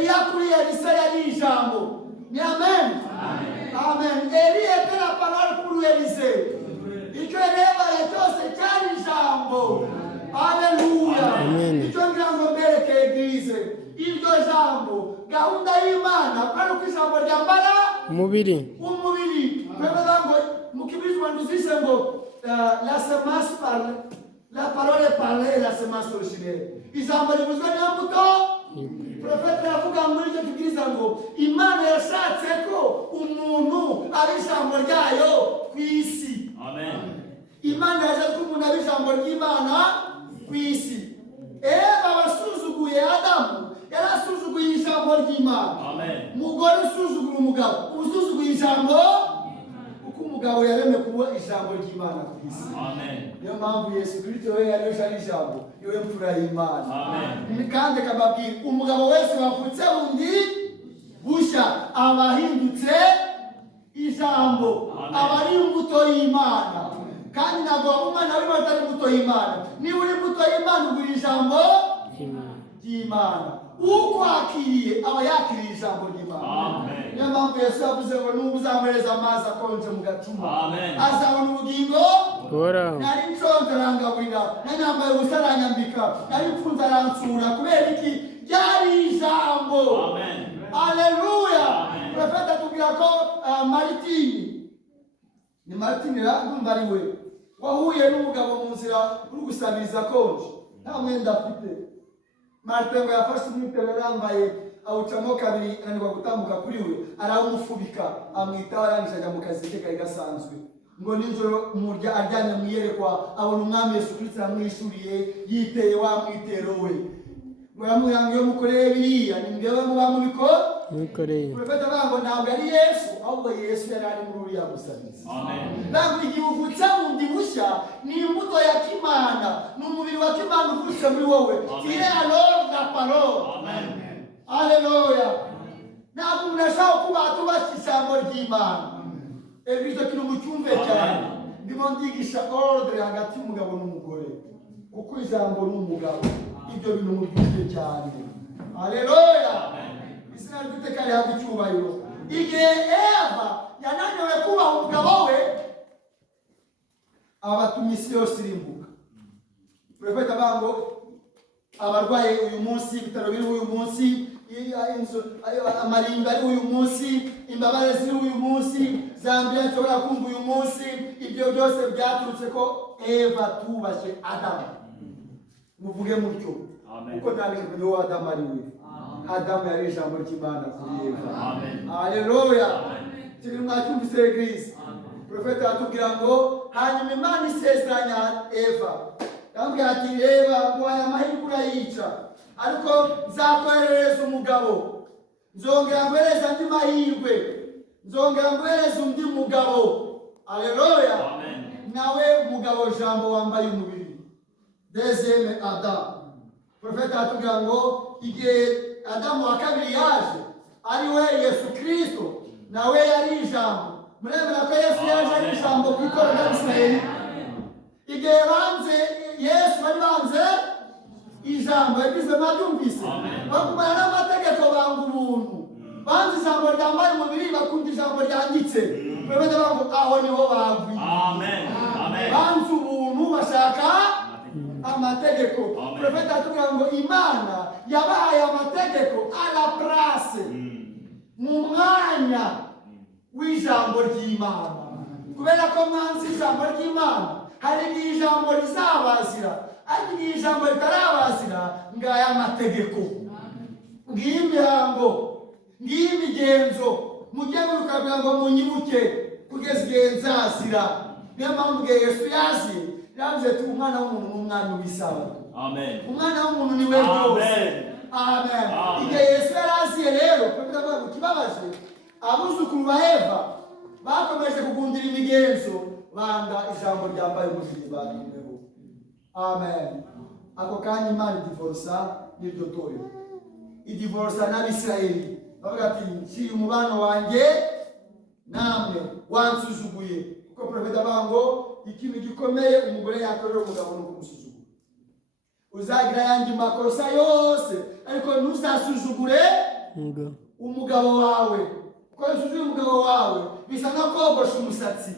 yakuriye Elisa yari ijambo. Ni amen. Amen. Eli était la parole pour Elise. Icyo yarebaye cyose cyari ijambo. Haleluya. Icyo ngira ngo mbereke eglise. Iryo jambo gahunda y'Imana kandi uko ijambo ryambara umubiri. Twebwe ngo mu kibizwa nduzise ngo la semence parle, la parole est parlée et la semence originelle. Ijambo rivuzwe n'imbuto. Profeta yavuga muri icyo kibwiriza ngo Imana yashatse ko umuntu ari ijambo ryayo ku isi. Amen. Imana yashatse ko umuntu ari ijambo ry'Imana ku isi. Eva basuzuguye Adamu, yarasuzuguye ijambo ry'Imana. Amen. Umugore usuzugura umugabo, usuzuguye ijambo kuko umugabo yaremwe kuba ijambo ry'Imana ku isi. Amen. Niyo mpamvu Yesu Kristo we yarisha ijambo, yowe mfura y'Imana. Amen. Kandi kababwira umugabo wese wavutse undi busha abahindutse ijambo, abari imbuto y'Imana. Kandi ntabwo waba umwana w'Imana atari imbuto y'Imana. Niba uri imbuto y'Imana ugura ijambo ry'Imana. Ukwakiriye aba yakiriye ijambo ry'Imana. Niyo mpamvu Yesu yavuze ngo n'ubu uzamwereza amazi akonje mu gacuma azabona ubugingo buhoraho. Nari nshonje arangaburira, nari nambaye ubusa aranyambika, nari mfunze aransura. Kubera iki? Ryari ijambo. Haleluya. Profeta atubwira ko Maritini, ni Maritini ndumva ari we wahuye n'umugabo mu nzira uri gusabiriza konje, nta mwenda afite. Martin ngo yafashe umwitero yambaye awucamo kabiri ananirwa gutambuka kuri we, arawumufubika amwitaho, arangije ajya mu kazi ke kari gasanzwe. Ngo nijoro umurya aryamye mu iyerekwa abona umwami Yesu Kristo amwishuriye yiteye wa mwitero we. Ngo yamuhange yo mukoreye biriya ni mbewe muba mubiko mukoreye. Profeta bango ntabwo ari Yesu, ahubwo Yesu yari ari muri uriya musabizi. Amen. Ntabwo igihe uvutse bundi bushya ni imbuto ya Kimana, ni umubiri wa Kimana uvutse muri wowe. Tire alors la parole. Amen. Haleluya. Ntabwo umuntu ashaka kuba atubashye ijambo ry'Imana. Icyo kintu mucyumve cyane. Ndimo ndigisha ordre hagati y'umugabo n'umugore, kuko ijambo n'umugabo ibyo bintu mubyumve cyane. Haleluya. Izina ry'Uwiteka rihabwe icyubahiro. Igihe Eva yananiwe kubaha umugabo we, abatuma isi yose irimbuka. Profeta bango abarwaye uyu munsi, ibitaro biri uyu munsi, amarimba ari uyu munsi, imbabare ziri uyu munsi, Zambia nshobora kumva uyu munsi. Ibyo byose byaturutse ko Eva tubashye Adamu. Muvuge mutyo. Kuko ntabwo niwe Adamu ari we. Adamu yari ijambo ry'Imana kuri Eva. Haleluya. Kiri mwacyumvise eglise. Profeta atubwira ngo hanyuma Imana isezeranya Eva, yambwira ati Eva nguhaye amahirwe urayica, ariko nzakoherereza umugabo, nzongera nguhereza andi mahirwe, nzongera nguhereza undi mugabo. Haleluya. Nawe mugabo jambo wambaye umubiri, deuxième Adam. Profeta atubwira ngo igihe Adamu wa kabiri yaje ari we Yesu Kristo, nawe yari ijambo. Muremera ko Yesu yaje ari ijambo ku itorero ry'Isirayeli. Igihe banze Yesu bari banze ijambo, yagize mwabyumvise, bakumana n'amategeko banga ubuntu, banze ijambo ryambaye umubiri bakunda ijambo ryanditse. Profeta bango aho niho bagwi. Amen. Banze ubuntu bashaka amategeko. Profeta atubwira ngo Imana yabahaye amategeko a la place, mu mwanya w'ijambo ry'Imana. Kubera ko mwanze ijambo ry'Imana, hari igihe ijambo rizabazira, ariko igihe ijambo ritarabazira ngaya amategeko, ngiyi imihango, ngiyi imigenzo, mujye mukabwira ngo munyibuke kugeza igihe nzazira. Niyo mpamvu igihe Yesu yaje yavuze ati umwana w'umuntu ni umwana w'isabato. Amen. Umwana w'umuntu ni we byose. Amen. Igihe Yesu yari aziye rero, kubera ko kibabaje, abuzukuru ba Eva bakomeje kugundira imigenzo, banga ijambo ryambaye umubiri barimweho. Amen. Ako kanya Imana idivorsa n'iryo torero, idivorsa n'Abisirayeli, bavuga ati nshyiye umubano wanjye namwe, wansuzuguye. Kuko Profeta bango ikintu gikomeye umugore yakorera umugabo no kumusuzugura. Uzagira yandi makosa yose, ariko ntuzasuzugure umugabo wawe. Koresha uyu umugabo wawe bisa no kogosha umusatsi.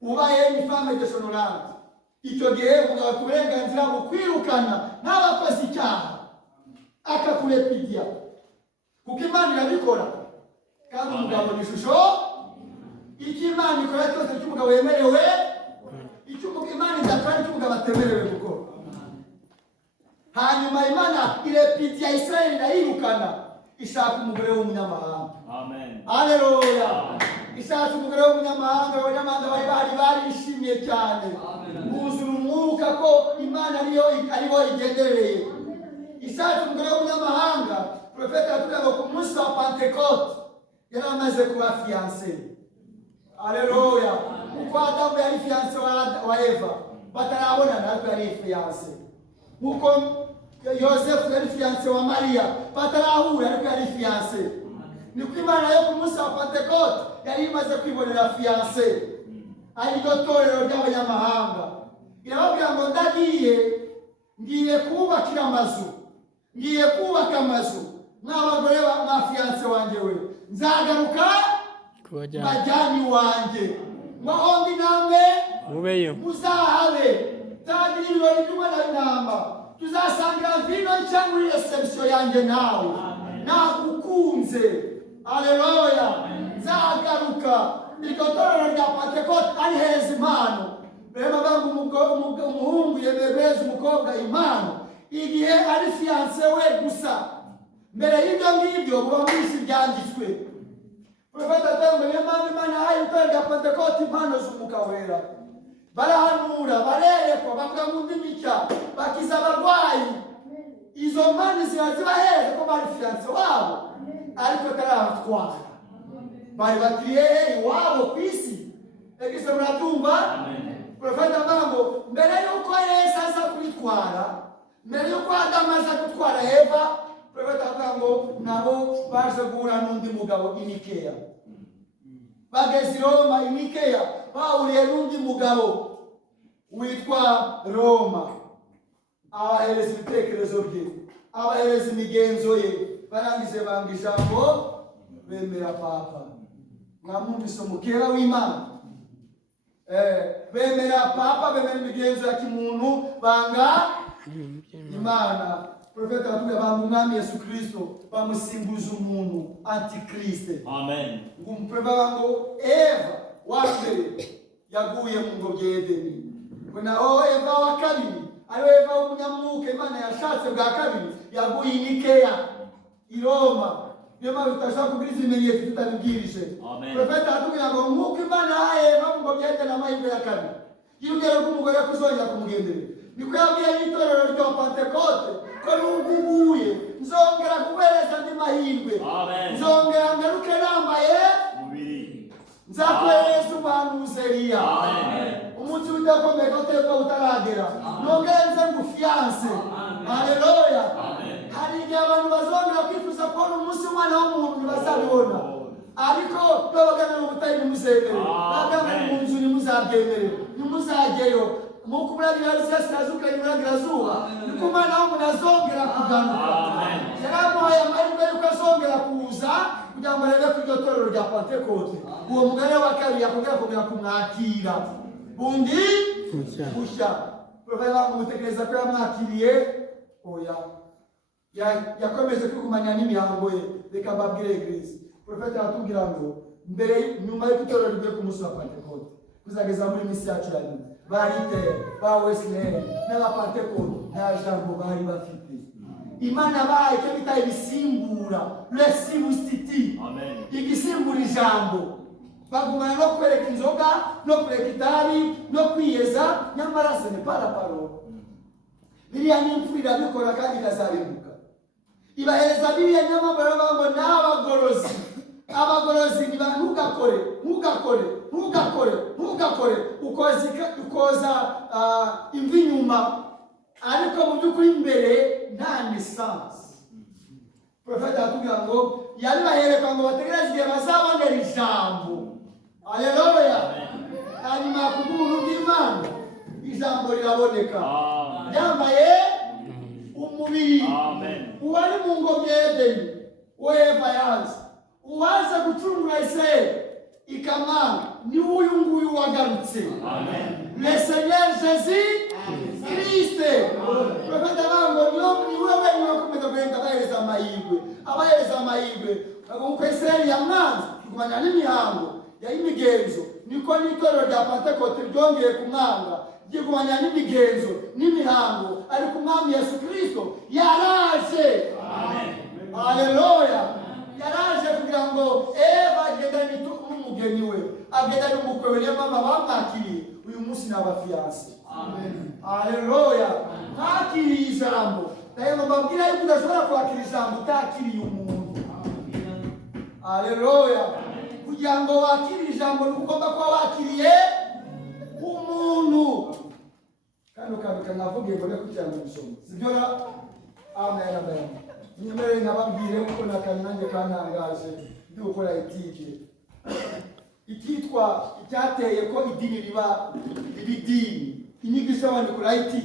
Ubaye ni femme déshonorante. Icyo gihe umugabo afite uburenganzira bwo kwirukana n'abakoze icyaha akakurepidia, kuko Imana irabikora. Kandi umugabo ni ishusho, icyo Imana ikora cyose cy'umugabo yemerewe, icyo Imana idakora cy'umugabo atemerewe gukora. Hanyuma Imana irepidia Israeli irayirukana, ishaka umugore w'umunyamahanga. Amen. Haleluya. Ishaka umugore w'umunyamahanga. Abanyamahanga bari barishimye cyane, buzura umwuka ko Imana ariho igendereye. Ishaka umugore w'umunyamahanga. Profeta atubwira ngo ku munsi wa Pentecote yari amaze kuba fiancé. Haleluya. Kuko Adamu yari fiancé wa Eva, batarabonana ariko yari fiancé. Kuko Yosefu yari fiancé wa Maria, batarahura ariko yari fiancé. Niko Imana yo ku munsi wa Pentecote yari imaze kwibonera fiancé, ari ryo torero ry'abanyamahanga. Irababwira ngo ngiye kubakira amazu, ngiye kubaka amazu n'abagore ba fiancé wanjye we, nzagaruka bajyani wanjye, ngo ndi namwe mubeyo, muzahabe, tagira ibirori by'umwana w'intama, tuzasangira vino nshya muri reception yanjye nawe, nagukunze. Haleluya. Nzagaruka. Iryo torero rya Pentecote ari heza impano. Reba bangu umuhungu yemereza umukobwa impano igihe ari fiancé we gusa. Mbere y'ibyo ngibyo buba mwisi byanditswe. Profeta atango Imana yahaye itorero rya Pentecote impano z'Umwuka Wera. Barahanura, barerekwa, bavuga mu ndimi nshya, bakiza abarwayi. Izo mpano zibaheze ko bari fiancé wabo, ariko tarabatwara. Bari bakiriye iwabo ku isi. Egise muratumva? Profeta avuga mbere y'uko Yesu aza kubitwara, mbere y'uko Adamu aza gutwara Eva, profeta avuga ngo nabo baje guhura n'undi mugabo i Nikeya. Bageze i Roma i Nikeya, bahuriye n'undi mugabo witwa Roma. Abahereza ibitekerezo bye, abahereza imigenzo ye, barangize banga ijambo, bemera Papa. Mwamwumvise umukera w'Imana. Bemera Papa, bemera imigenzo ya kimuntu, banga Imana. Profeta batubwira banga umwami Yesu Kristo, bamusimbuza umuntu, Antikriste. Amen. Ngumpreba ngo Eva wa mbere yaguye mu ngobyi y'Edeni. Naho Eva wa kabiri, ariwe Eva w'umunyamwuka Imana yashatse bwa kabiri, yaguye i Nikeya i Roma. Niyo mpamvu tutashaka kugira ibimenyetso tutabibwirije. Profeta atubwira ngo nk'uko Imana yahaye Eva mu ngobyi y'Edeni amahirwe ya kabiri, y'urugero rw'umugore kuzongera kumugenderera, niko yabwiye n'itorero rya Pentecote ko n'ubwo uguye nzongera kuguhereza andi mahirwe. Nzongera ngaruke nambaye umubiri, nzakohereza umuhanuzi Eliya. Umunsi w'indakomeye ko utaragera, nongere nze ngufiance. Haleluya. Hari igihe abantu bazongera kwifuza kubona umunsi w'umwana w'umuntu ntibazabibona, ariko babagana mu butayu ntimuzemere, babagana mu nzu ntimuzabyemere, ntimuzajyeyo. Nk'uko burasirazuba iburengerazuba, niko umwana w'umuntu azongera kugaruka. Yaramuhaye amahirwe y'uko azongera kuza kugira ngo arebe ku iryo torero rya Pentecote. Uwo mugore wa kabiri yakongera kumwakira bundi bushya. Profeta bamutekereza ko yamwakiriye, oya, yakomeje kwigumanya n'imihango ye. Reka mbabwire Eglise, profeta aratubwira ngo mbere nyuma y'uko itorero rigiye ku munsi wa Pentecote kuzageza muri misi yacu ya nyuma, barite ba Wesley n'abapentecote nta jambo bari bafite. Imana bahaye icyo bita ibisimbura, le substitut. Amen. Igisimbura ijambo. Bagumana no kwereka inzoga, no kwereka itabi, no kwiyeza, nyamara ce n'est pas la parole. Biriya ni imfura irabikora kandi ikazarimbuka. Ibahereza biriya nyamara bavuga ngo n'abagorozi. Abagorozi ni ntugakore, ntugakore, ntugakore, ntugakore, ukoza imvi inyuma, ariko mu by'ukuri imbere nta lisansi. Profeta atubwira ngo yabibahereka ngo bategereze igihe bazabonera ijambo. Haleluya. Hanyuma ku bw'ubuntu bw'Imana ijambo riraboneka, yambaye umubiri. Uwari mu ngobyi y'Edeni, Eva yanze. Uwaza gucungura Israeli ikamanga ni uyu nguyu wagarutse. Amen. Le Seigneur Jésus Christ. Profeta bango ni wewe ni wakomeza kwenda abahereza amahirwe. Abahereza amahirwe. Kuko Israeli yamwanze kumanya n'imihango ya imigenzo. Niko n'itorero rya Pentecote ryongeye kumwanga. Kumanya n'imigenzo n'imihango ariko umwami Yesu Kristo yaraje. Amen. Haleluya. Yaraje kugira ngo Eva agendane n'umugeni we, agendane n'umukwe we, niyo mama bamwakiriye uyu munsi ni abafiyanse. Amen. Haleluya. Mwakiriye ijambo. Nayo mbabwira yuko udashobora kwakira ijambo utakiriye umuntu. Haleluya. Kugira ngo wakire ijambo ugomba kuba wakiriye umuntu. Kano kanavuge ngo kugira ngo bisome. Sibyo ra? Amen. Amen. Nimere nababwire uko nakanyange kantangaje ndi gukora etike. Ikitwa icyateye ko idini riba idini. Inyigisho y'abandikora iti.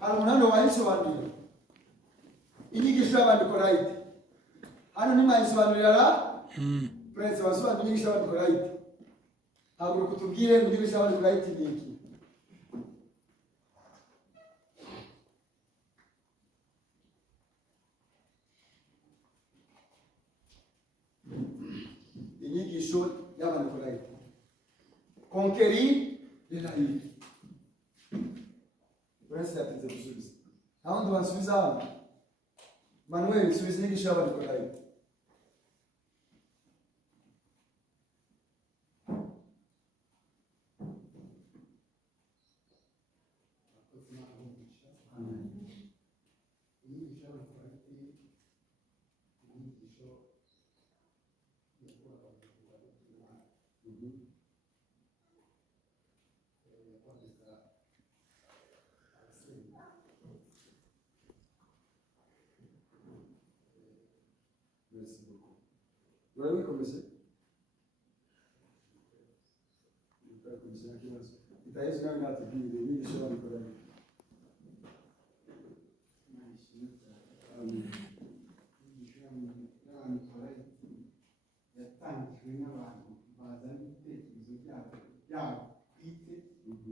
Hari umuntu wayisobanurira. Inyigisho y'abandikora iti. Hano ni mayisobanurira. Prince wasobanura inyigisho y'abandikora iti. Haguruka kutubwire inyigisho y'abandikora iti iki. Inyigisho y'abandikora iti. Conquérir les laïcs. Prince yatinze gusubiza. Nta wundi wansubiza hano. Manuel, subiza inyigisho y'abandikora iti. Merci beaucoup. Vous avez commencé? Itayesu nawe natubwire inyigisho y'abandikora iti. Yatangijwe n'abantu bazana ibitekerezo byabo bwite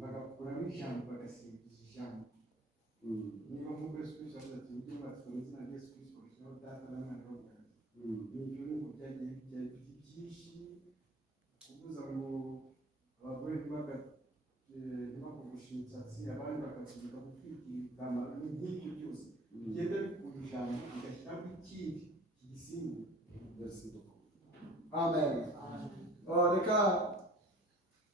bagakuramo ijambo bagasimbuza ijambo. Niba nk'uko Yesu Kristo avuga ati ujye ubatizwa mu izina rya Yesu Kristo kurushaho data n'umwana n'umwuka. Ibyo ni uko byagiye byinshi kubuza ngo abagore ntibakogoshe imisatsi, abandi bakasubira gutwikira n'ibyo byose bigenda bikura ijambo bigashyiramo ikindi kigisimbuza. Amen. Reka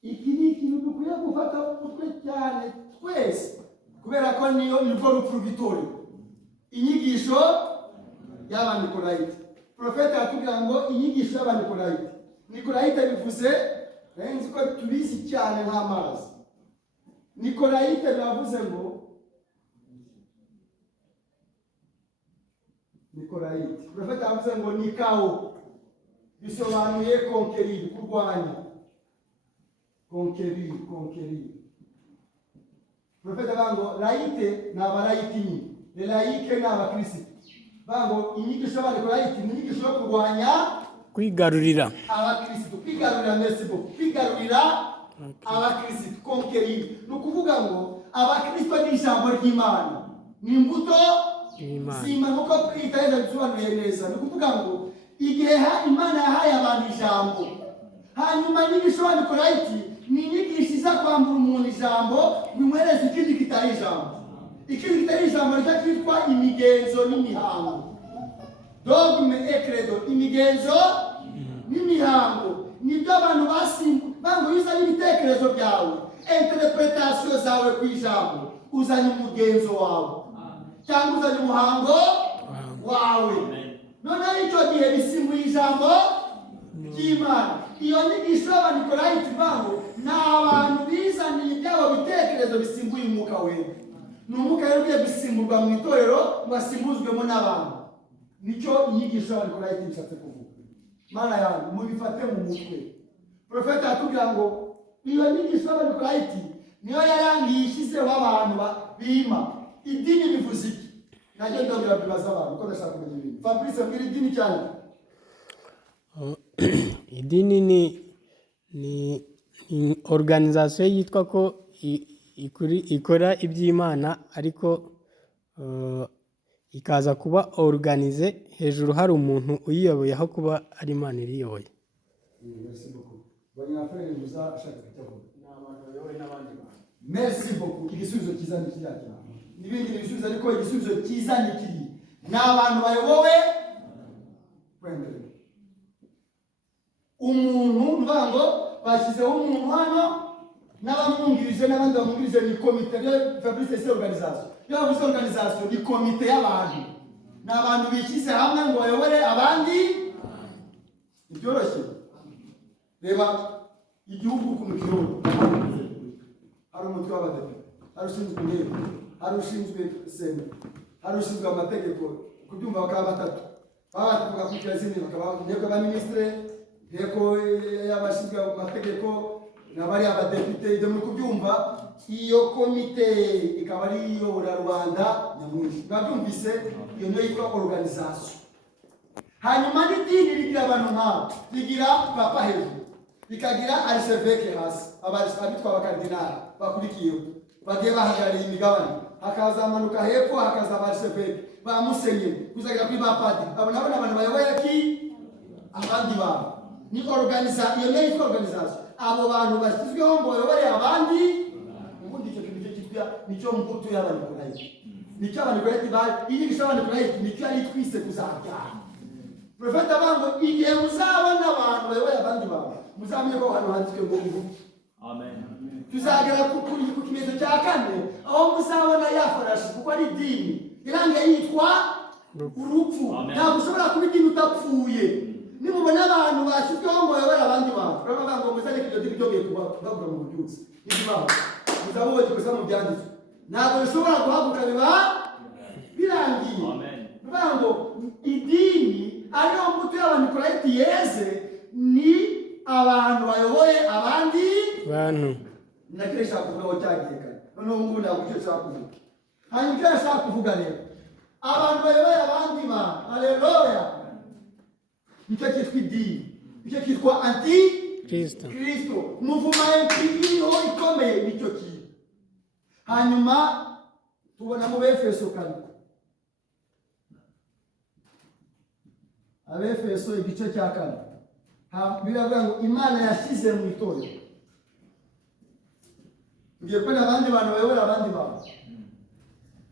iki ni ikintu dukwiye gufata mu mutwe cyane twese kubera ko nirwo rupfu rw'itorero. Inyigisho y'abandikolayiti. Profeta yatubwira ngo inyigisho y'abandikolayiti. Nikolayite bivuze nzi ko tubizi cyane nk'amazi. Nikolayite bivuze ngo Nikolayite. Profeta yavuze ngo nikao. Bisobanuye conquérir, kurwanya. Conquérir. Profeta bango laïte na abalayiti ni. Le laïque na abakristo. Bango inyigisho y'abandikolayiti ni inyigisho yo kurwanya kwigarurira abakristo. Kwigarurira merci beaucoup. Kwigarurira abakristo, conquérir. Nukuvuga ngo abakristo ni ijambo ry'Imana. Ni imbuto y'Imana. Sima nuko itaheza bisobanuye neza. Nukuvuga ngo igihe Imana yahaye abantu ijambo, hanyuma inyigisho y'abandikolayiti ni inyigisho iza kwambura umuntu ijambo bimwereza ikindi kitari ijambo. Ikindi kitari ijambo cyitwa imigenzo n'imihango. Dogme et credo. Imigenzo n'imihango nibyo abantu bango yuza n'ibitekerezo byawe, interpretation zawe ku ijambo, uzanye umugenzo wawe cyangwa uzanye umuhango wawe. Noneho icyo gihe bisimbuye ijambo ry'Imana. Iyo nyigisho y'abandikolayiti bango ni abantu bizaniye ibyabo bitekerezo bisimbuye umwuka wera. Ni umwuka rero ugiye gusimburwa mu itorero ngo asimbuzwemo n'abantu. Nicyo inyigisho y'abandikolayiti bishatse kuvuga. Mana yangu mubifate mu mutwe. Profeta yatubwira ngo iyo nyigisho y'abandikolayiti niyo yarangiye ishyizeho abantu bima. Idini bivuze iki? Najya ndabwira bibaza abantu ko ndashaka kumenya ibintu. Fabrice mbwira idini cyane. idini ni organization yitwa ko ikora iby'Imana ariko ikaza kuba organize hejuru hari umuntu uyiyoboye aho kuba ari Imana iriyoboye. Merci beaucoup. Banyafurere muzashaka kitavuga. Ni abantu bayoboye n'abandi bantu. Merci beaucoup. Igisubizo cyiza ni kiriya. N'ibindi bisubizo ariko igisubizo cyiza ni kiri. Ni abantu bayobowe kwemera. Umuntu nvango bashyizeho umuntu hano n'abamwungirije n'abandi bamwungirije ni komite ya Fabrice c'est organisation. Yo bavuze organisation ni komite y'abantu. Ni abantu bishyize hamwe ngo bayobore abandi. Ibyoroshye. Reba igihugu ku mukiro hari umutwe w'abadepite, hari ushinzwe inteko, hari ushinzwe sena, hari ushinzwe amategeko, kubyumva bakaba batatu. Baba bakakurikira izindi bakaba inteko y'abaminisitiri, inteko y'abashinzwe amategeko n'abari abadepite. Ibyo muri kubyumva, iyo komite ikaba ari iyobora rubanda nyamwinshi. Mwabyumvise, iyo niyo yitwa organisation. Hanyuma n'idini rigira abantu nk'abo, rigira papa hejuru, rikagira archevêque hasi, abitwa abakardinali bakurikiyeho bagiye bahagarariye imigabane, hakazamanuka hepfo hakaza archevêque ba musenyeri kuzagira kuri ba padiri. Abo nabo ni abantu bayoboye ki abandi bantu. Ni organisation, iyo niyo yitwa organisation. Abo bantu bashyizweho ngo bayobore abandi. Ubundi icyo kintu cyitwa nicyo mbuto y'abanyakorayiti, nicyo abanyakorayiti iyi gisha abanyakorayiti nicyo yari twise kuzabyara. Profeta bango igihe muzabona abantu bayoboye abandi bantu muzamenye ko hano handitswe ngo ngo amen. Tuzagera ku kimezo cya kane aho muzabona ya farashi kuko ari dini iranga yitwa urupfu. Ntabwo ushobora kuba idini utapfuye. Nimubona abantu bashyizweho ngo bayobore abandi bantu baravuga ngo muzane ibyo dini byo bagura mu bubyutse n'ibibaho muzabona gikosa mu byanditswe. Ntabwo bishobora guhaguruka biba birangiye. Bivuga ngo idini ariyo mbuto y'abanyakorayiti yeze ni abantu bayoboye abandi bantu. Nakire nshaka kuvuga aho cyagiye kare noneho ngubu ntabwo icyo nshaka kuvuga. Hanyuma icyo nshaka kuvuga rero abantu bayoboye abandi bantu, haleluya, nicyo cyitwa idini, nicyo cyitwa antikristo. Umuvuma iriho ikomeye nicyo kintu. Hanyuma tubona mu Befeso kane, Abefeso igice cya kane biravuga ngo Imana yashyize mu itorero. Ngiye kubona abandi bantu bayobora abandi bantu,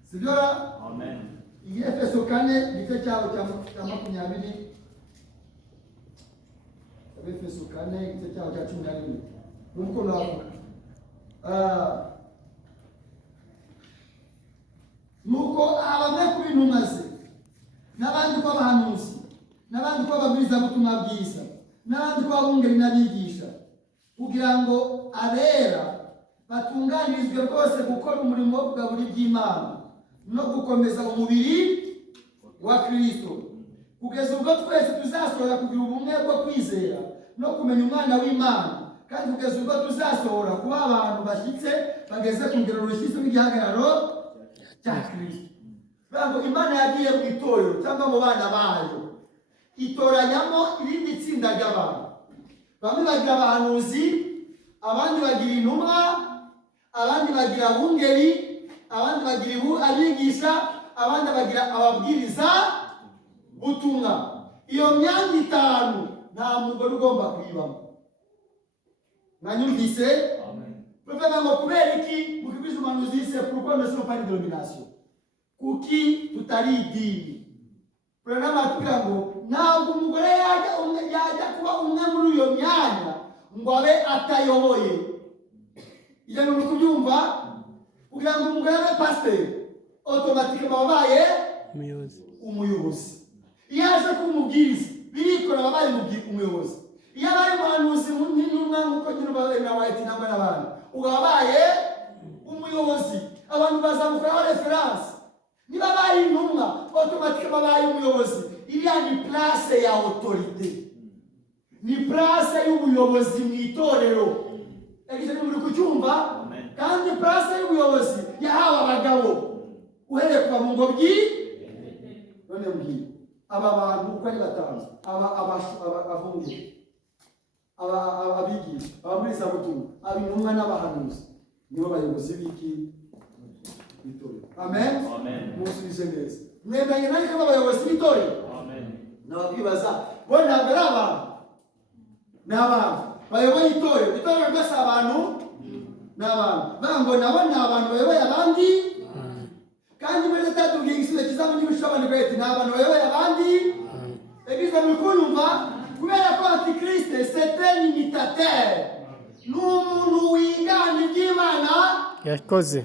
sibyo? Amen. Efeso kane igice cyaho cya 20, Efeso kane igice cyaho cya 11 nuko navuga nuko abamwe ku bintu maze n'abandi ko abahanuzi n'abandi ko ababwiriza butumwa bwiza n'abandi ko abungeri n'abigisha kugira ngo abera batunganirizwe rwose gukora umurimo wo kugabura iby'Imana no gukomeza umubiri wa Kristo kugeza ubwo twese tuzasohora kugira ubumwe bwo kwizera no kumenya umwana w'Imana, kandi kugeza ubwo tuzasohora kuba abantu bashyitse bageze ku rugero rushyitse rw'igihagararo cya Kristo. Bivuga Imana yagiye mu itorero cyangwa mu bana bayo itoranyamo irindi tsinda ry'abantu. Bamwe bagira abahanuzi, abandi bagira intumwa, abandi bagira abungeri, abandi bagira abigisha, abandi bagira ababwiriza butumwa. Iyo myanya itanu nta mugore ugomba kuyibamo. Mwanyumvise? Bivuga ngo kubera iki mukibije umuhanuzi yise pourquoi ne sont pas une domination, kuki tutari idini. Pranama atubwira ngo ntabwo umugore yajya kuba umwe muri iyo myanya ngo abe atayoboye. Iyo ni ukubyumva kugira ngo umugore abe pasiteri automatique babaye umuyobozi. Iyo aje kumubwiriza birikora babaye umuyobozi. Iyo abaye umuhanuzi n'intumwa nk'uko nyine babaye na White nangwa n'abandi ubabaye umuyobozi. Abantu bazamukuraho reference. Niba babaye intumwa automatique babaye umuyobozi. Iriya ni place ya autorité, ni place y'ubuyobozi mu itorero. Egize muri kucyumva kandi place y'ubuyobozi yahawe abagabo uhereye kuva mu ngobyi. None mbwira aba bantu uko ari batanu abavungu abigisha ababwirizabutumwa abintumwa n'abahanuzi nibo bayobozi b'iki b'itorero. Amen. Musubize neza. Mwemeranya nanjye ko abayobozi b'itorero? Nababwibaza bo ntabwo ari abantu, ni abantu bayoboye itorero. Itorero ryose abantu ni abantu, ngo nabo ni abantu bayoboye abandi. Kandi muri leta tubwiye igisubizo kiza muri bishobora kweti ni abantu bayoboye abandi. Egize muri kunyumva kubera ko Antikriste c'est un imitateur, ni umuntu wigana iby'Imana ikoze.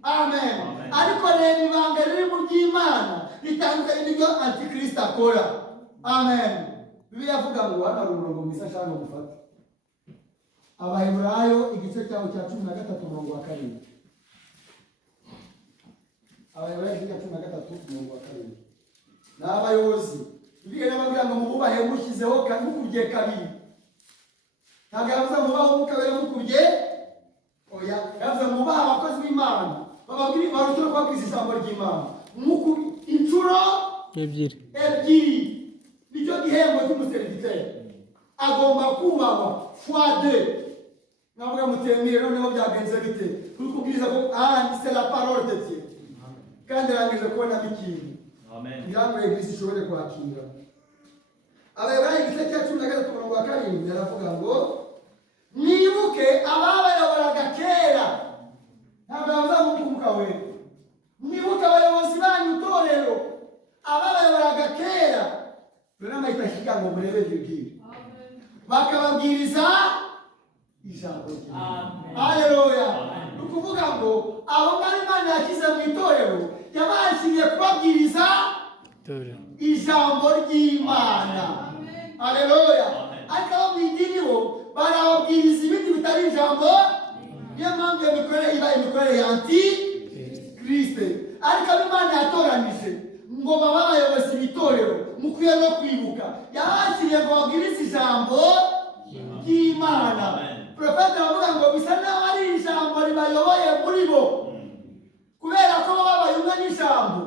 Amen. Ariko rero ibanga riri mu by'Imana ritandukanye n'ibyo Antikriste akora. Amen. Bibiliya avuga ngo hano hari umurongo mwiza ashaka gufata. Abaheburayo igice cyaho cya 13 umurongo wa 7. Abaheburayo igice cya 13 umurongo wa 7. N'abayobozi Bibiliya n'ababwira ngo mububahe mushyizeho kandi mukubye kabiri. Ntabwo yavuze mubaho mukabera mukubye, oya yavuze mubaha abakozi b'Imana bababwira barutiro kwabwiza ijambo ry'Imana mukubye inshuro ebyiri. Nicyo gihembo cy'umuseriviteri, agomba kubahwa fois 2. Navuga mutemire noneho byagenze bite? Turi kubwiriza ko c'est la parole de Dieu kandi yarangije kubona ikintu. Amen. Ngamwe Yesu ishobore kwakira. Abayobora igice cya 13 umurongo wa 7 yaravuga ngo mwibuke ababayoboraga kera. Ntabwo bazamuka we. Mwibuke abayobozi banyu itorero ababayoboraga kera. Rero itashika ngo murebe Bibiliya. Bakababwiriza ijambo ry'Imana. Haleluya. Ukuvuga ngo abo bari Imana yakize mu itorero yabashiriye kubabwiriza ijambo ry'Imana. Haleluya. Ariko abo mu idini bo barababwiriza ibindi bitari ijambo. Niyo mpamvu iyo mikorere iba imikorere ya Antikriste. Ariko abo Imana yatoranije ngo baba abayobozi b'itorero mukwiye no kwibuka yabashiriye ngo babwirize ijambo ry'Imana. Profeta avuga ngo bisa naho ari ijambo ribayoboye muri bo kubera ko baba bayumva n'ijambo.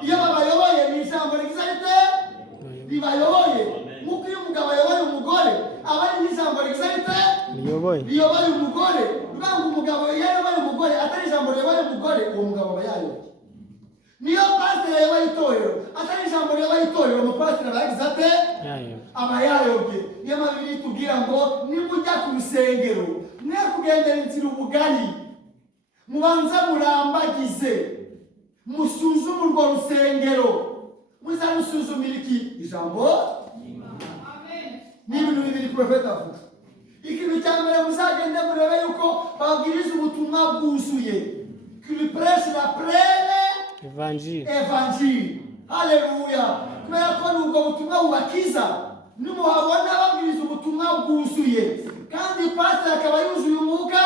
Iyo babayoboye ni ijambo rigize rite ribayoboye. Nk'uko iyo umugabo ayoboye umugore aba ari n'ijambo rigize rite riyoboye umugore. Kuvuga ngo umugabo iyo ayoboye umugore atari ijambo riyoboye umugore uwo mugabo aba yayoboye. Niyo pasiteri ayoboye itorero atari ijambo riyoboye itorero umupasiteri aba yagize ate aba yayobye. Niyo mpamvu Bibiliya itubwira ngo nimujya ku rusengero mwe kugendera inzira ubugari mubanza murambagize musuzume urwo rusengero muzarusuzumira iki ijambo. Ni ibintu bibiri profeta avuga. Ikintu cya mbere muzagende murebe yuko babwiriza ubutumwa bwuzuye, qu'il prêche la pleine évangile. Haleluya. Kubera ko nubwo butumwa bubakiza numuhabona babwiriza ubutumwa bwuzuye kandi pastor akaba yuzuye umwuka,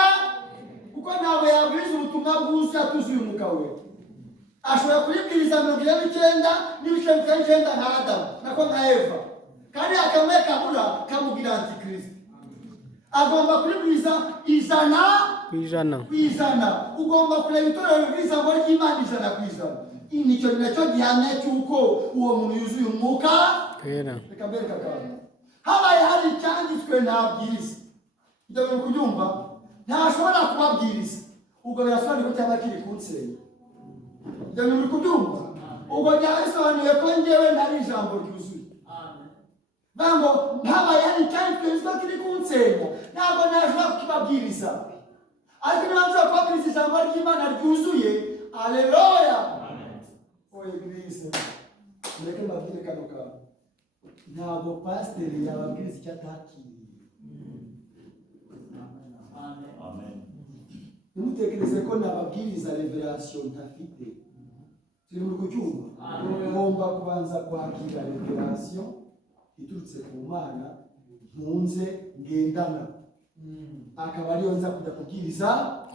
kuko ntabwo yabwiriza ubutumwa bwuzuye atuzuye umwuka we. Ashobora kuribwiriza 99% nka Adamu nako nka Eva, kandi akamwe kabura kamugira Antikriste. Agomba kuribwiriza 100%. Ugomba kureba itorero ry'ijambo ry'Imana 100%. Nicyo nacyo gihamya cy'uko uwo muntu yuzuye umwuka wera. Reka mbere kakaba habaye hari icyanditswe ntabwiriza, ibyo biri kubyumva ntashobora kubabwiriza, ubwo birasobanuye ko cyaba kiri kunsenya. Ibyo biri kubyumva ubwo byasobanuye ko njyewe ntari ijambo ryuzuye. Bango habaye hari icyanditswe kiri kunsenya ntabwo nashobora kukibabwiriza. Ariko niba nshobora kubabwiriza ijambo ry'Imana ryuzuye, haleluya. Oye Kristo, mureke mbabwire kano kantu. Ntabwo pasiteri yababwiriza icyo atakiriye. Amen. Ntimutekereze ko nababwiriza revelation ntafite. Turi muri kucyumva. Ngomba kubanza kwakira revelation iturutse ku Mana ntunze ngendana. Akaba ariyo nza kujya kubwiriza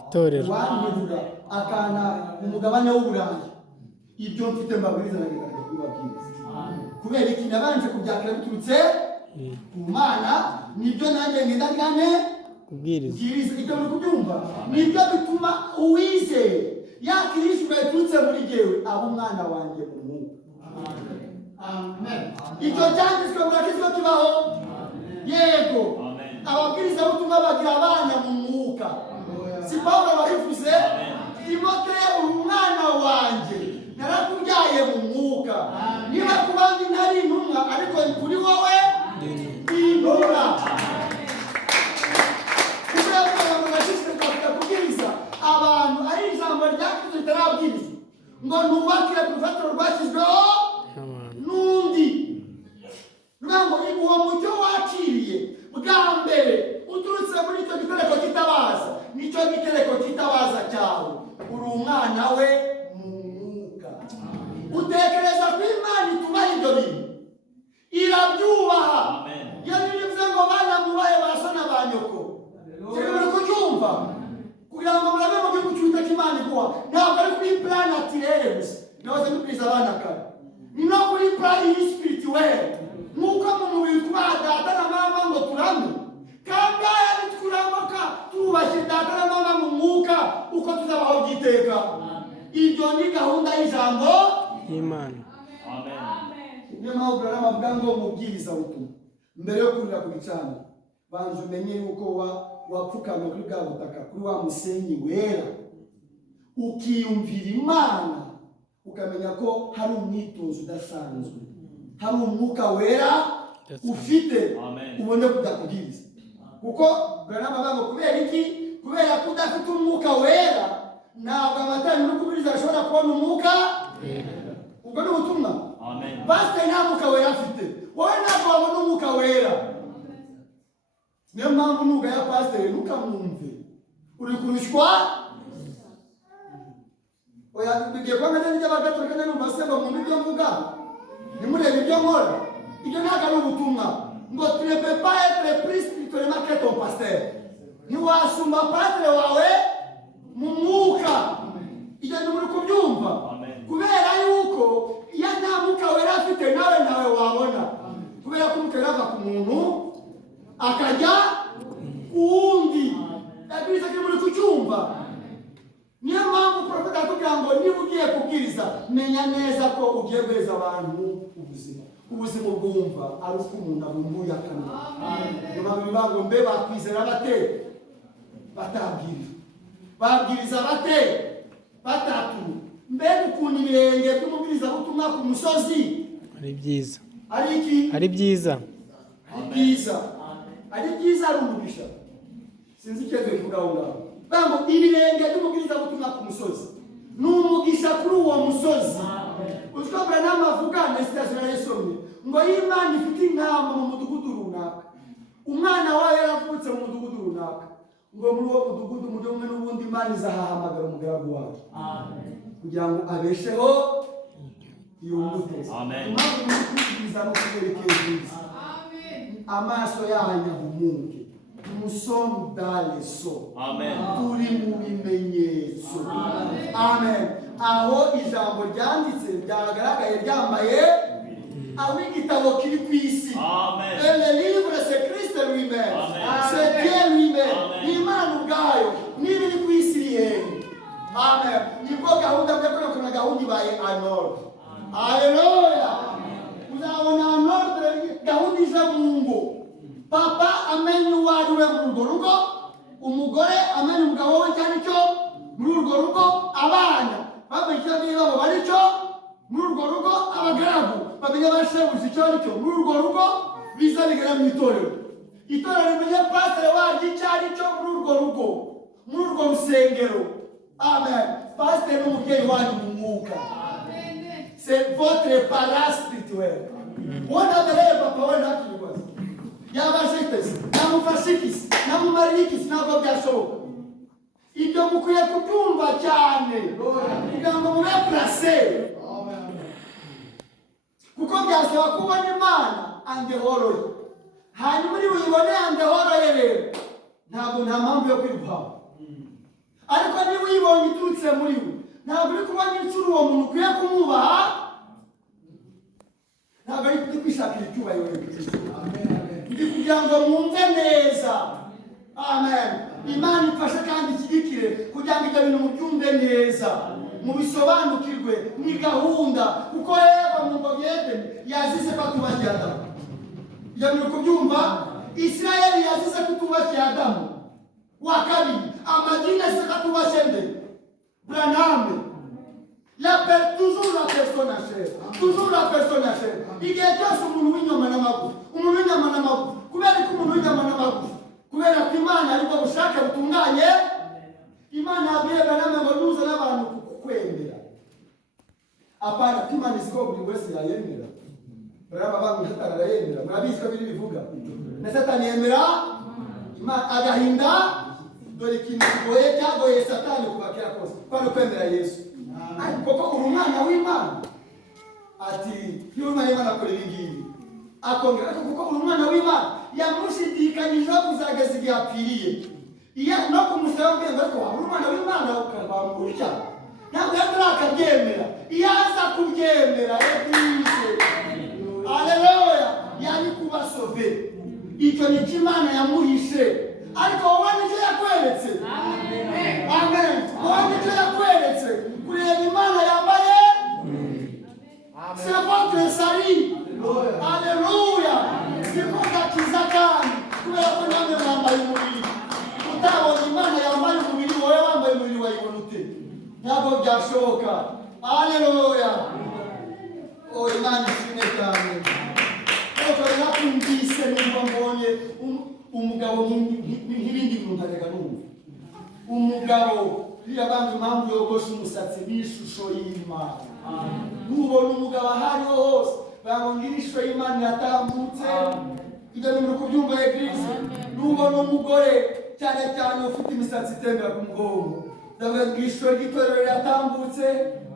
itorero. Wanirura akana umugabane w'Uburayi. Ibyo mfite mbabwiriza nagenda kubabwiriza. Kubera iki nabanje kubyakira biturutse ku Mana, nibyo nanjye ngenda ngane kubwiriza. Ibyo muri kubyumva nibyo bituma uwizeye yakirishwe biturutse muri jewe abo umwana wanjye mu Mungu. icyo cyanditswe murakizwa kibaho yego ababwirizabutumwa bagira abana mu mwuka si Pawulo wabivuze Timoteyo uri umwana wanjye narakubyaye mu mwuka niba ku bandi ntari intumwa ariko kuri wowe ni intumwa kubera ko abantu bashishikarizwa kubwiriza abantu ari ijambo rya Kristo ritarabwirizwa ngo ntubakire ku rufatiro rwashyizweho n'undi ruvuga ngo uwo mucyo wakiriye bwa mbere uturutse muri icyo gitereko kitabaza nicyo gitereko kitabaza cyawe uri umwana we mu mwuka utekereza ko Imana itubaha ibyo bintu irabyubaha iyo bivuze ngo bana mubahe ba so na ba nyoko muri kubyumva kugira ngo murabe mu gihugu cy'Uwiteka Imana iguha ntabwo ari kuri plan naturelle gusa nahoze mbibwiriza abana kare ni no kuri plan spirituelle nk'uko mu mubiri twubaha data na mama ngo turame kangahe nituramuka twubashye data na mama mu mwuka uko tuzabaho by'iteka ibyo ni gahunda y'ijambo y'Imana. niyo mpamvu Branham avuga ngo mubwiriza butumwa mbere yo kurira ku gicaniro banza umenye yuko wapfukamye kuri bwa butaka kuri wa musenyi wera ukiyumvira Imana ukamenya ko hari umwitozo udasanzwe hari umwuka wera ufite ubone kudakubwiriza kuko Branham avuga ngo kubera iki kubera ko udafite umwuka wera ntabwo amatara no kubwiriza ashobora kubona umwuka ubwo ni ubutumwa pasiteri nta mwuka wera afite wowe ntabwo wabona umwuka wera niyo mpamvu nugaya pasiteri ntukamwumve uri kurushywa oya bigiye kuba nka n'ibyo abagatolika n'abumva se ngo mwumve ibyo mvuga nimurebe ibyo nkora ibyo ntabwo ari ubutumwa ngo tu ne peux pas être plus spirituellement que ton pasteur ntiwasumba pasiteri wawe mu mwuka ibyo ntimuri kubyumva kubera yuko iyo nta mwuka wera afite nawe wabona kubera ko umwuka wera ava ku muntu akajya ku wundi yabwiriza ko muri kucyumva niyo mpamvu porofeta atubwira ngo niba ugiye kubwiriza menya neza ko ugiye guheza abantu ubuzima bwumva ari uko umuntu abumbuye akanwa niyo mpamvu bivuga ngo mbe bakwizera bate batabwiriza babwiriza bate batatu mbega ukuntu ibirenge by'umubwirizabutumwa ku musozi ari byiza ari iki ari byiza ari byiza ari umugisha sinzi icyo bivuga aho ngaho bango ibirenge by'umubwirizabutumwa ku musozi ni umugisha kuri uwo musozi uziko Branham avuga na sitasiyo yasomye ngo iyo Imana ifite intama mu mudugudu runaka umwana wayo yaravutse mu mudugudu runaka ngo muri uwo mudugudu mu umwe n'ubundi Imana izahahamagara umugaragu wayo kugira ngo abesheho iyo mbuto impamvu muri kubwiriza no kuberekera ibyiza amaso yanyu ahumuke umusoma udaleso turi mu bimenyetso amen aho ijambo ryanditse ryagaragaye ryambaye aho igitabo kiri ku isi le livre c'est Christ lui-même c'est Dieu lui-même ni Imana ubwayo n'ibiri ku isi rihenga amen nibwo gahunda byakorana gahunda ibaye anordre haleluya uzabona anordre gahunda ije mu ngo papa amenye uwo ari we mu urwo rugo umugore amenye umugabo we cyane cyo muri urwo rugo abana bamenye icyo babo bari cyo muri urwo rugo abagaragu bamenye abashebuzi icyo ari cyo muri urwo rugo biza bigera mu itorero rimenye pasiteri waryo icyo ari cyo muri urwo rugo muri urwo rusengero amen pasiteri n'umubyeyi wanyu mu mwuka c'est votre parent spirituel wona mbere papa we ntakibibazo yabashitse namufashikisi namumarikisi ntabwo byashoboka ibyo mukwiye kubyumva cyane kugira ngo mube place kuko byasaba kubona Imana andehoroye hanyuma uri uyibone andehoroye rero ntabwo nta mpamvu yo kwirukaho ariko niba uyibonye iturutse muri we ntabwo uri kubona incuro uwo muntu ukwiye kumwubaha ntabwo ari kwishakira icyubahiro ndi kugira ngo mwumve neza amen Imana ifashe kandi ishyigikire kugira ngo ibyo bintu mubyumve neza mubisobanukirwe ni gahunda kuko eva mu ngobyi y'edeni yazize ko atubakiye adamu. Ibyo muri kubyumva? Isirayeli yazize ko itubakiye adamu wa kabiri. Amadini yasize ko atubakiye nde? Branham. Toujours la personne à chair. Toujours la personne à chair. Igihe cyose umuntu w'inyama n'amaguru, umuntu w'inyama n'amaguru, kubera ko umuntu w'inyama n'amaguru, kubera ko Imana ariko bushake butunganye, Imana yabwiye Branham ngo nuza n'abantu kukwemera. Apana ko Imana izi ko buri wese yayemera. Branham abantu Satani arayemera. Murabizi ko biri bivuga. Na Satani yemera Imana agahinda, dore ikintu kigoye cyagoye Satani kuva kera kose, kwari kwemera Yesu. Kuko uri umwana w'Imana. Ati niba umwana w'Imana akora ibi ngibi, akongera kuko uri umwana w'Imana, yamushidikanyijeho kuzageza igihe apfiriye. Iyo no kumusaba ubwenge ariko uri umwana w'Imana ukabamurya, ntabwo yatarakabyemera. Iyo aza kubyemera yabyise, aleluya, yari kuba sove. Icyo ni Imana yamuhishe, ariko wowe nicyo yakweretse. Amen. Wowe nicyo yakweretse, kureba Imana yambaye. C'est votre salut. Alléluia. Niko gakiza kandi kubera ko namwe mwambaye umubiri. Utabona Imana yambaye umubiri, wowe wambaye umubiri wayibona ute? Ntabwo byashoboka. Alléluia. Oh, Imana ishimwe cyane. Kuko nakumvise nimba mbonye umugabo nk'ibindi bintu ntareka numva. Umugabo yabanga impamvu yogosha umusatsi n'ishusho y'Imana. Nubona umugabo ahariho hose bango ngira ishusho y'Imana yatambutse. Ibyo ni muri kubyumva Eglise. Nubona umugore cyane cyane ufite imisatsi itembera ku mugongo, ndavuga ngira ishusho ry'itorero yatambutse.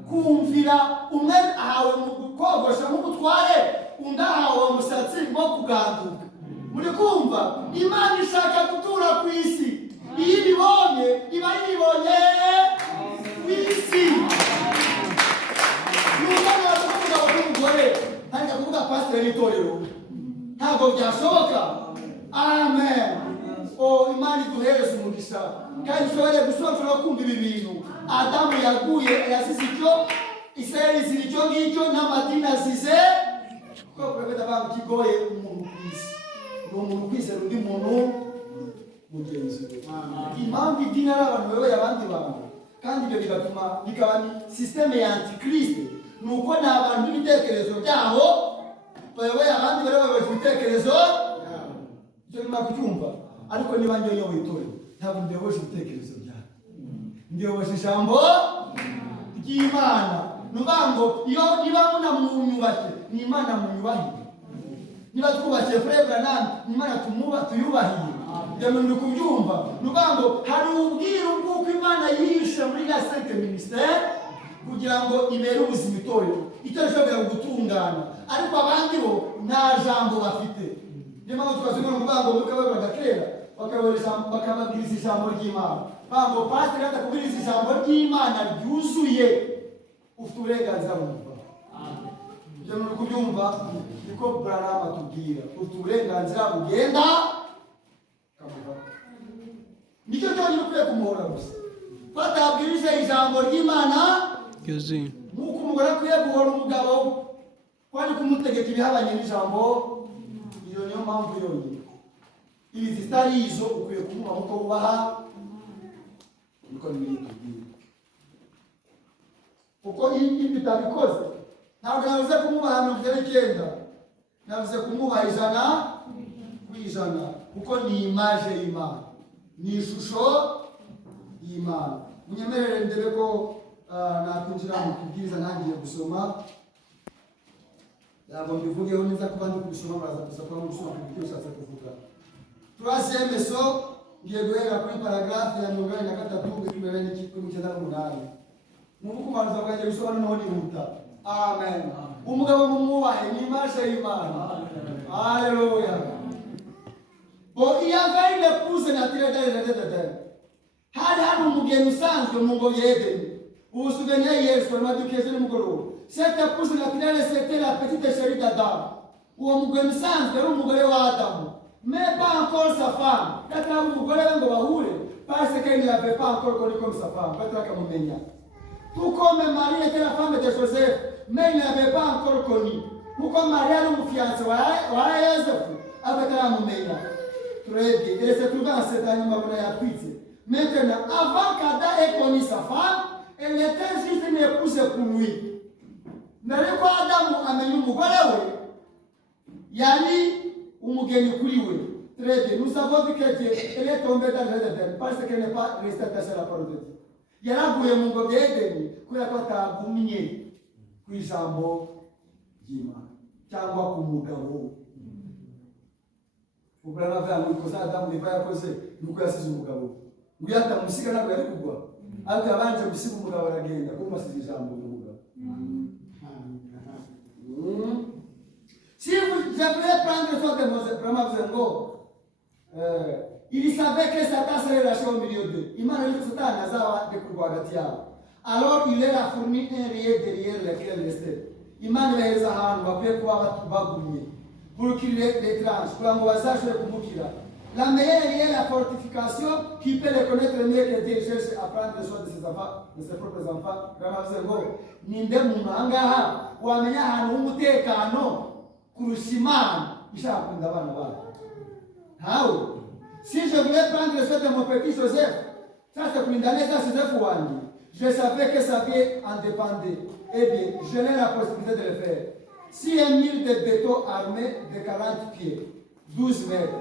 Kumvira umwe ahawe mu kogosha nk'ubutware, undi ahawe umusatsi mo kuganduka. Muri kumva Imana ishaka gutura ku isi. Iyo ibibonye iba yibonye ku isi. Nubona umugabo n'umugore ntajya kuvuga pasiteri n'itorero, ntabwo byashoboka. Amen. Oh, Imana iduhereze umugisha kandi ushobore gusobanura kumva ibi bintu. Adamu yaguye yasize icyo, Isirayeli izira icyo ngicyo, n'amadini azize. Kuko profeta bantu kigoye umuntu ku isi ni umuntu kwizera undi muntu mugenzi we. Impamvu idini ari abantu bayoboye abandi bantu, kandi ibyo bigatuma bikaba ni sisiteme ya antikriste. Ni uko ni abantu b'ibitekerezo byabo bayoboye abandi bari bayoboye ibitekerezo. Icyo nyuma kucyumva. Ariko niba njye nyoboye itorero, ntabwo ndiyoboje ibitekerezo byawe, ndiyoboje ijambo ry'Imana. Nubango iyo niba munamunyubashye, ni Imana munyubahire. Niba twubakiye Frère Branham, ni Imana tuyubahiye. Ibyo muri kubyumva. Nubango hari ubwiru bw'uko Imana yishe muri la Sainte Ministère kugira ngo ibere ubuzima itorero. Itorero rishobora gutungana, ariko abandi bo nta jambo bafite. Niyo mpamvu twazimura umubango mukababura kera bakababwiriza ijambo ry'Imana. Bango pasiteri atakubwiriza ijambo ry'Imana ryuzuye, ufite uburenganzira bumva. Ibyo muri kubyumva niko Branham atubwira, ufite uburenganzira bugenda kamuva. Nicyo cyonyine ukwiye kumuhora gusa. Batabwirije ijambo ry'Imana yuzuye, nk'uko umugore akwiye guhora umugabo kwari kumutegeka ibihabanye n'ijambo. Iyo niyo mpamvu yonyine. Ibi zitari izo ukwiye kumuha uko wubaha. Niko nibitubwira. Kuko iyo bitabikoze ntabwo navuze kumubaha 99, navuze kumubaha 100%, kuko ni image y'Imana, ni ishusho y'Imana. Munyemerere ndebe ko nakwinjira mu kubwiriza ntangiye gusoma. Ntabwo mbivugeho neza kuba ndi kubisoma, baraza gusa kuba gusoma ibyo ushatse kuvuga. Troisième leçon, ngiye guhera kuri paragraphe ya 43 kw'ibere n'9. Nuko kumanza bwanjye bisobanura noneho nihuta. Amen. Umugabo mumubahe ni image y'Imana. Alléluia. Bon, il y avait une épouse naturelle dans le jardin d'Éden. Hari umugeni usanzwe mu ngobyi y'Edeni. Vous vous souvenez hier soir mwadukeje n'umugoroba. Cette épouse naturelle c'était la petite chérie d'Adam. Uwo mugeni usanzwe ari umugore wa Adamu. Mais pas encore sa femme. Katara umugore ngo bahure parce qu'il n'avait pas encore connu comme sa femme. Katara kamumenya. Tout comme Marie était la femme de Joseph, mais il n'avait pas encore connu. Tout comme Marie est une fiancée, voilà Joseph, avec la moumeya. Très bien. Elle se trouvait en cet animal qu'on a appris. Maintenant, avant qu'Adam ait connu sa femme, elle était juste une épouse pour lui. Mais quoi Adam amené umugore we, yani umugeni kuri we. Très bien. Nous savons que Dieu, elle est tombée dans le Éden parce qu'elle n'est pas restée attachée à la parole de Dieu. Yaraguye mu ngobyi ya Edeni kubera ko atagumye ku ijambo ry'Imana cyangwa ku mugabo. Ubwo navuga ngo ikosa Adamu niba yakoze nuko yasize umugabo. Ngo yatamusiga ntabwo yari kugwa. Ariko yabanje gusiga umugabo aragenda kuko asize ijambo ry'umugabo. Si vous devez prendre soin de Moses, vraiment il savait que Satan serait lâché au milieu d'eux. Imana yuko Satani azabarekurwa hagati yabo. Alors il leur a fourni un riez derrière lequel rester. Imana ibahereza ahantu bakwiye kuba bagumye pour qu'il les tranche, kugira ngo bazashobore kumukira. La meilleure est la fortification qui peut les connaître mieux que Dieu cherche à prendre soin de ses enfants, de ses propres enfants. Vraiment ngo ninde muntu ahangaha wamenya ahantu h'umutekano kurusha Imana ishaka kunda abana bayo. Ntawe. Si je voulais prendre soin de mon petit Joseph, ça c'est pour une année, ça Joseph Wandi. Je savais que sa vie en dépendait. Eh bien, je n'ai la possibilité de le faire. Si un mille de béton armé de 40 pieds, 12 mètres,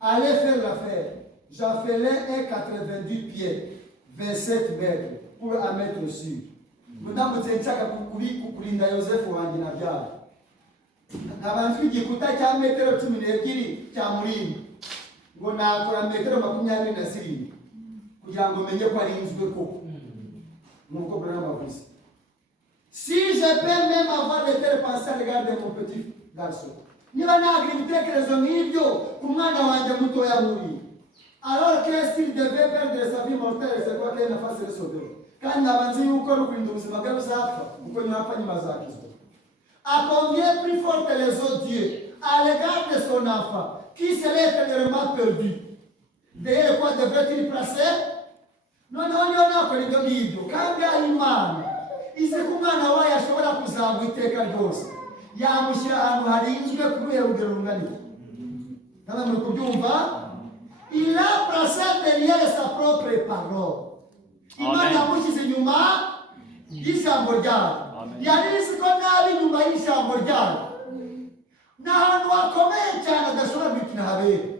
allait faire l'affaire, j'en ferais un 90 pieds, 27 mètres, pour en mettre sur. Maintenant, vous êtes kukulinda Joseph Wandi na byara. Abantu igikuta cya metero 12 cya murinda. Ngo nakora metero 27 kugira ngo menye ko ari inzwe koko nuko bwana bavuze. Si je peux même avoir de telles pensées à l'égard de mon petit garçon, niba nagira ibitekerezo nk'ibyo ku mwana wanjye mutoya muri, alors qu'est-ce devait perdre sa vie mortelle, c'est quoi qu'il ne fasse le sauver. Kandi nabanze yuko rukurinda ubuzima bwe buzapfa kuko nyapfa nyuma zakizwa. À combien plus forte les autres dieux à l'égard de son enfant qui serait éternellement perdu. Derrière quoi devrait-il placer? Non, nakora ibyo ngibyo kandi ari Imana ize ko umwana wayo ashobora kuzagwa iteka ryose, yamushyira ahantu harinzwe kubera urugero runganira. Kandi muri kubyumva, il a placé derrière sa propre parole. Imana yamushyize inyuma y'ijambo ryayo. Yari izi ko nabi inyuma y'ijambo ryayo n'ahantu hakomeye cyane adashobora gukina habera.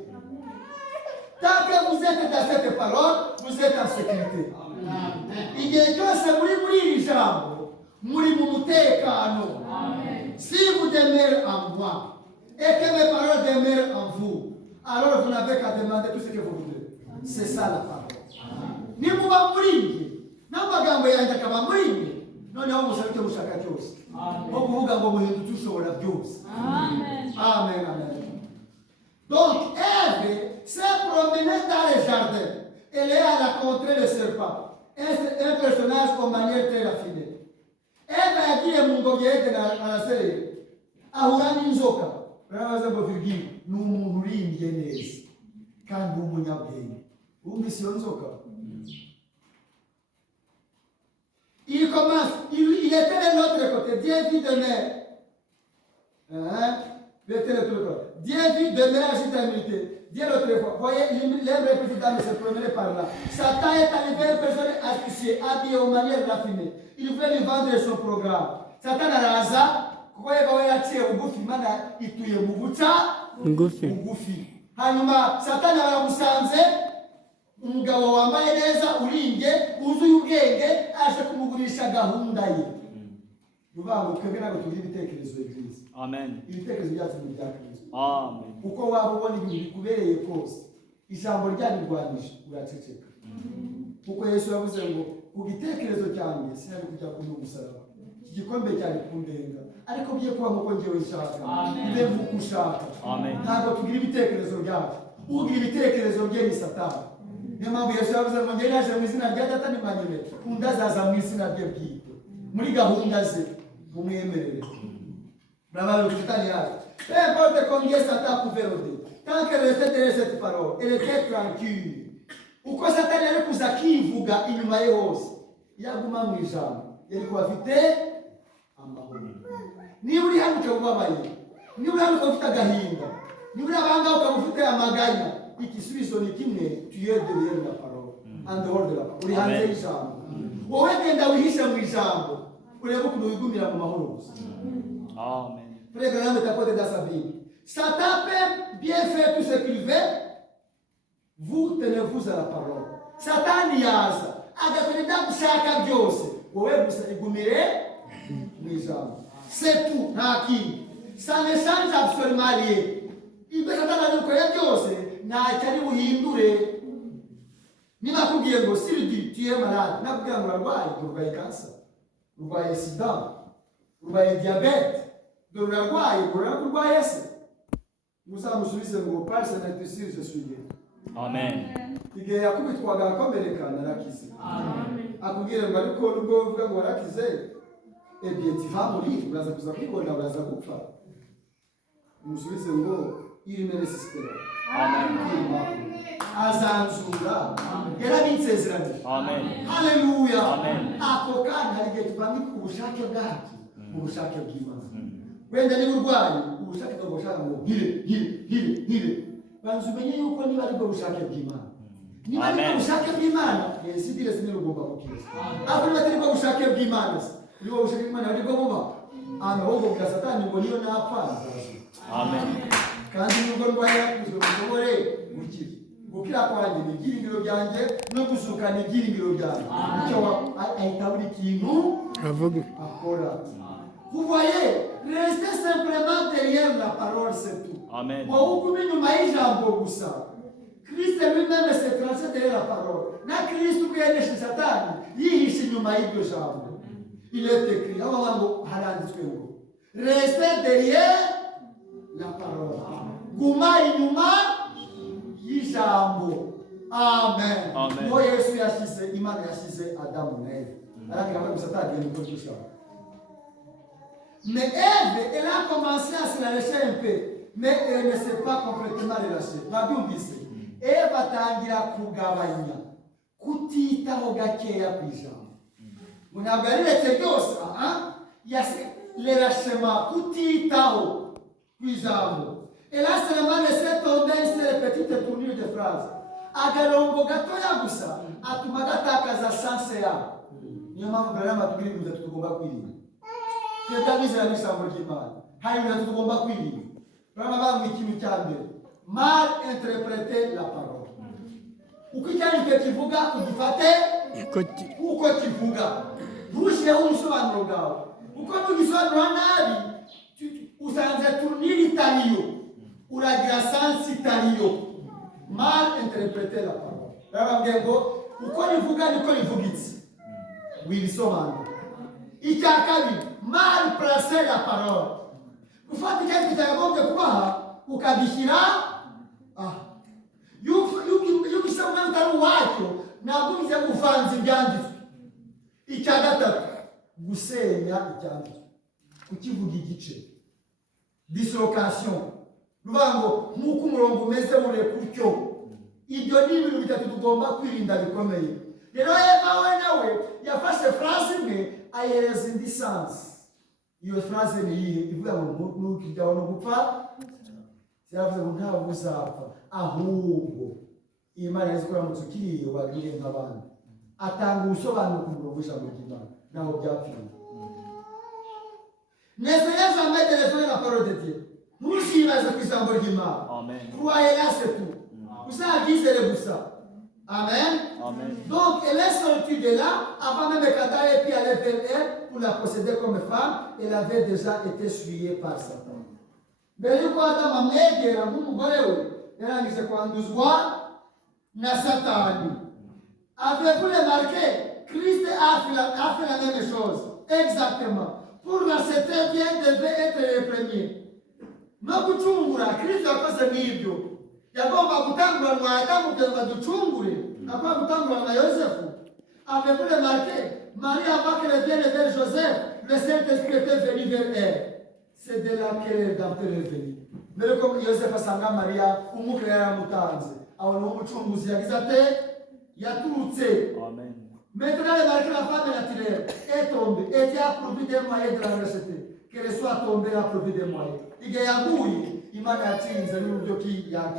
Tant que vous êtes dans cette parole, vous êtes en sécurité. Igihe cyose muri iri jambo muri mu mutekano. Si vous demeurez en moi et que mes paroles demeurent en vous, alors vous n'avez qu'à demander tout ce que vous voulez. C'est ça la parole. Nimuba muri nge n'amagambo yanjye akaba muri nge, noneho musabe icyo mushaka cyose. Nko kuvuga ngo muhinduke ushobora byose. Amen. Amen. Donc, Ève s'est promenée dans les jardins. Elle est à la contrée le serpent. Un personnage aux manières très raffinées. Ève yagiye mu ngobyi ya Edeni araserera. Ahura n'inzoka. Barabaza ngo Virgile, ni umuntu urimbye neza kandi w'umunyabwenge. Wumvise iyo nzoka? Il commence, il était de l'autre côté. Dieu vit de mer. Dieu vit de mer à l'humanité. Dieu l'autre fois. Voyez, l'herbe petite dame se promenait par là. Satan est arrivé, une personne associée, habillée aux manières raffinées. Il voulait lui vendre son programme. Satan araza, kuko yaba yaciye bugufi, Imana ituye mu guca bugufi. Hanyuma Satani aramusanze, umugabo wambaye neza urimbye uzuye ubwenge aje kumugurisha gahunda ye. Bivuga twebwe ntabwo tugira ibitekerezo byiza. Amen. Ibitekerezo byacu ni ibya Kristo. Amen. Uko waba ubona ibintu bikubereye kose, ijambo ryanirwanije uraceceka. Kuko Yesu yavuze ngo ku gitekerezo cyanjye sinari kujya ku musaraba. Iki gikombe cyari kundenga, ariko biye kuba nkuko ngewe nshaka. Mbe vuko ushaka. Amen. Ntabwo tugira ibitekerezo byacu. Ugira ibitekerezo bye ni Satani. Niyo mpamvu Yesu yavuze ngo njye naje mu izina rya Data n'Imana, undi azaza mu izina rye bwite. Muri gahunda ze umwemerere. Bravo, Satani yaje. Peu importe combien Satan pouvait rôder, tant qu'elle restait derrière cette parole, elle était tranquille. Uko Satani ari kuza akivuga inyuma ye hose, yaguma mu ijambo. yari kuba afite amahoro. Niba uri hano ukaba ubabaye, niba uri hano ukaba ufite agahinda, niba uri ahangaha ukaba ufite amaganya, igisubizo ni kimwe, tuye derrière la parole, en dehors de la parole, uri hanze y'ijambo. Wowe genda wihishe mu ijambo, urebe ukuntu wigumira mu mahoro gusa. Amen. Frère Grande capote dans sa Bible. Satan peut bien faire tout ce qu'il veut. Vous tenez-vous à la parole. Satan yaza agakwenda gushaka byose. Wowe gusa igumire mu ijambo. C'est tout, nta kindi. Ça ne change absolument rien. Ibyo Satan abikora byose ntacyo ari buhindure. Niba akubwiye ngo siridi tu es malade, nakubwira ngo urarwaye cancer, urwaye sida, urwaye diabete, urarwaye se, muzamusubize ngo parce que tu sais je suis guéri. Amen. Igihe yakubitwaga akomereka narakize. Akubwire ngo ariko nubwo uvuga ngo warakize, bien tu vas mourir, uraza kuza kwibona, uraza gupfa. Musubize ngo il ne résistera. Amen. Azanzura. Yarabinsezeranije. Amen. Haleluya. Amen. Ako kanya hari igihe tuvamo ubushake bwacu, ubushake bw'Imana. Wenda niba urwaye ubushake bwo gushaka ngo hire. Banza umenye yuko niba ari bwo bushake bw'Imana. Niba ari bwo bushake bw'Imana, sidire sinari ugomba gukira. Ariko niba atari bwo bushake bw'Imana, niba bushake bw'Imana ari bwo buba. Ahubwo bwa Satani ngo niyo napfa nzazuka. Amen. Kandi nubwo ndwaye yakuzwe mushobore gukira. Gukira kwanjye ni ibyiringiro byanjye no gusuka ni ibyiringiro byanjye. Icyo ahita buri kintu avuga akora. Vous voyez, restez simplement derrière la parole, c'est tout. Amen. Christ lui-même s'est tracé derrière la parole. Na Christ qui est chez Satan, il est écrit. Restez derrière la parole. Guma inyuma y'ijambo. Amen. Amen. Ngo Yesu yashyize, Imana yashyize Adamu na Eva. Arabwira ngo Satani agenda uko dushaka. Mais Ève, elle a commencé à se lâcher un peu, mais elle ne s'est pas complètement relâchée. Babyumvise. Eve atangira kugabanya, kutitaho gakeya ku ijambo. Ntabwo yariretse byose, relâchement, kutitaho ku ijambo. Elle a seulement laissé tomber ces petites tournures de phrases. Agarongo gatoya gusa atuma gatakaza sanse yabo. Niyo mpamvu Branham atubwira ibintu tugomba kwirinda. Twebwe n'ijambo ry'Imana hari ibintu tugomba kwirinda. Branham bambwiye ikintu cya mbere, mal interpréter la parole. Uko icyanditswe kivuga ugifate uko kivuga, ntushyireho ubusobanuro bwawe. Uko nugisobanura nabi usanze turnire itariyo, uragira sansi itariyo. Mal interpréter la parole. Barababwiye ngo uko rivuga niko rivugitse, wibisobanura. Icya kabiri, mal placer la parole. Gufata icyanditswe cyagombye kubaha ukagishyira iyo ugishyira umwanya utari uwacyo ntabwo ubize guvanza ibyanditswe. Icya gatatu, gusenya icyanditswe, kukivuga igice, dislocation. Ruvuga ngo nk'uko umurongo umeze ureka utyo. Ibyo ni ibintu bitatu tugomba kwirinda bikomeye. Rero Eva we nawe yafashe phrase imwe ayihereza indi sansi. Iyo phrase ni iyihe? Ivuga ngo ntukijyaho no gupfa. Yavuze ngo ntabwo uzapfa, ahubwo Imana yazi ko uramutse ukiriye wagire nk'abandi. Atanga ubusobanuro ku murongo w'ijambo ry'Imana naho byapfiriye. N'essayez jamais de raisonner la parole de Dieu. Ntuzibaze ku ijambo ry'Imana. Amen. Croyez là c'est tout. Uzabwizere gusa. Amen. Amen. Donc elle est sortie de là avant même qu'Adam ait pu aller vers elle pour la posséder comme femme. Elle avait déjà été souillée par Satan. Mbere yuko Adamu amwegera nk'umugore we yarangije kwanduzwa na Satani. Avez-vous remarqué? Christ a fait la même chose. Exactement. Pour l'accepter, Dieu devait être le premier. No gucungura, Kristo yakoze nk'ibyo. Yagomba gutanguranwa Adamu kugira ngo aducungure. Agomba gutanguranwa Yosefu. Avez-vous remarqué? Marie, avant qu'elle vienne vers Joseph, le Saint-Esprit était venu vers elle. C'est de là que le Rédempteur est venu. Mais comme Joseph asanga Maria, umwuka yaramutanze. Abona umucunguzi yagize ate? Yaturutse. Amen. Maintenant, les marqués la femme naturelle est tombée et tu as profité des moyens de la recette. Qu'elle soit tombée à profit des moyens. Il y a un bouille, il m'a dit, il y a un